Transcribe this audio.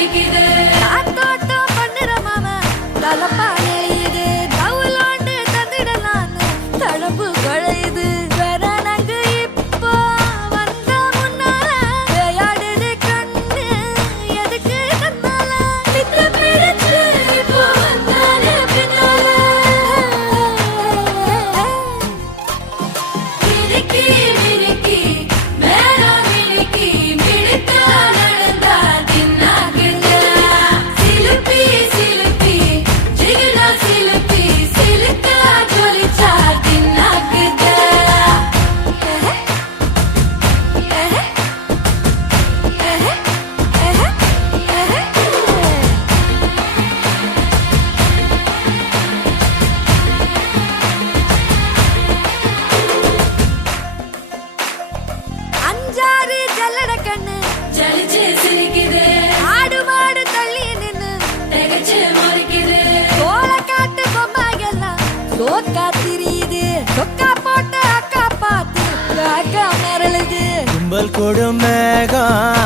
ஜொலிக்குது காத்தோட்டம் பண்ணுற மாமா தலப்பா நெளியுது தவுலாண்டு தந்திடலான்னு தழம்பு குழையுது வேற நாங்க இப்போ வந்த முன்னால விளையாடுது கண்ணு எதுக்கு தன்னால வித்து பிடிச்சு இப்போ வந்தாலே பின்னால மினுக்கி மினுக்கி மேல மினுக்கி மினுக்கா நடந்தா தின்னாக்குங்க சிலுப்பி சிலுப்பி ஜிகினா சிலுப்பி சிலுக்கா ஜொலிச்சா தின்னாக்குங்க அஞ்சாறு ஜல்லட கண்ணு ஜலிச்சு சிரிக்குது ஆடு மாடு தள்ளி நின்னு திகச்சு முறைக்குது சோள காட்டு பொம்மையெல்லாம் சோக்கா திரியுது சொக்கா போட்ட அக்கா பார்த்து காக்கா மிரளுது கும்பல் கொடும் மேகம்